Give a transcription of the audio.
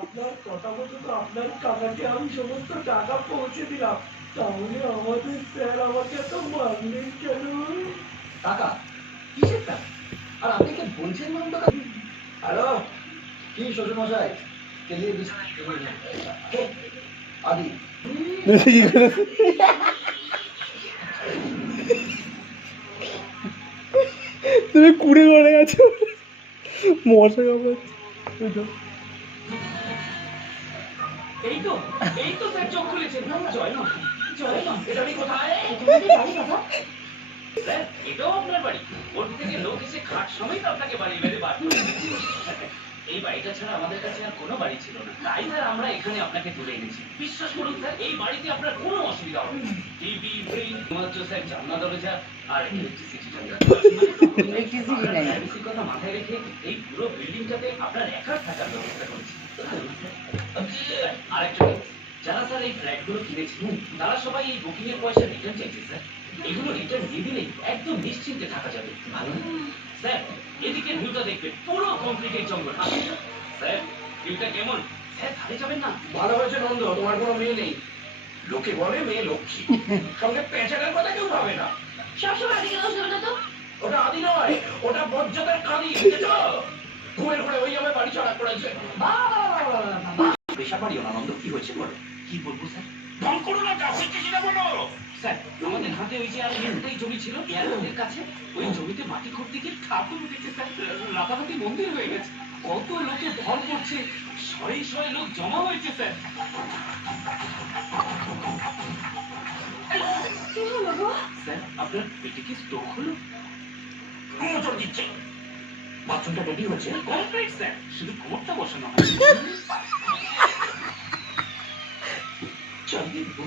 আপনার কথা মতো তো আপনার কাকাকে আমি সমস্ত টাকা পৌঁছে দিলাম, তাহলে আমাদের স্যার আমাকে তো মানলেন কেন? টাকা কিসের টাকা? আর আপনি কি বলছেন মান টাকা? হ্যালো, কি শ্বশুর মশাই কেলিয়ে বিছানায় কে? আদি তুমি কুড়ে ঘরে গেছো, মশা কামড়াচ্ছে। এই তো স্যার চোখ খুলেছেন। জয় মা, জয় মা। এটা আমি কোথায়? স্যার এটাও আপনার বাড়ি? ওর থেকে লোক এসে খাট সমেত আপনাকে বাড়ি বেড়ে বার করে দিয়েছিল। এই বাড়িটা ছাড়া আমাদের কাছে আর কোনো বাড়ি ছিল না, তাই স্যার আমরা এখানে আপনাকে তুলে এনেছি। বিশ্বাস করুন স্যার, এই বাড়িতে আপনার কোনো অসুবিধা হবে না। টিভি, ফ্রিজ, মাত্র স্যার জানলা দরজা আর ইলেকট্রিসিটি প্রাইভেসির কথা মাথায় রেখে এই পুরো বিল্ডিংটাতে আপনার একার থাকার ব্যবস্থা করেছি। আরেকটা যারা স্যার এই ফ্ল্যাটগুলো কিনেছেন তারা সবাই এই বুকিং এর পয়সা রিটার্ন চাইছে স্যার। এগুলো রিটার্ন দিয়ে দিলেই একদম নিশ্চিন্তে থাকা যাবে। ভালো স্যার, এদিকে ভিউটা দেখবেন, পুরো কমপ্লিটেড জঙ্গল। স্যার ভিউটা কেমন? স্যার ধারে যাবেন না? ভালো হয়েছে নন্দ, তোমার কোনো মেয়ে নেই। লোকে বলে মেয়ে লক্ষ্মী, সঙ্গে পেঁচাটার কথা কেউ ভাবে না। সবসময় আদিকে দোষ দেবে না তো। ওটা আদি নয়, ওটা বজ্জাতের কাঁদি, বুঝেছো? ঘুমের ঘুরে ওই আমার বাড়ি চড়া করেছে। পেশা পারিও না নন্দ, কি হয়েছে বলো? কি বলবো স্যার? ঢং করো না, যা হচ্ছে সেটা বলো। স্যার আমাদের হাতে ওই যে আর একটাই জমি ছিল এয়ারপোর্টের কাছে, ওই জমিতে মাটি খুঁড়তে গিয়ে ঠাকুর উঠেছে স্যার, রাতারাতি মন্দির হয়ে গেছে। কত লোকে ভর করছে, শয়ে শয়ে লোক জমা হয়েছে স্যার। কি হলো গো? স্যার আপনার পেটে কি স্ট্রোক হলো? মোটর দিচ্ছে, বাথরুমটা রেডি হচ্ছে, কমপ্লিট স্যার, শুধু কোমরটা বসানো হয়। চল দেখবো।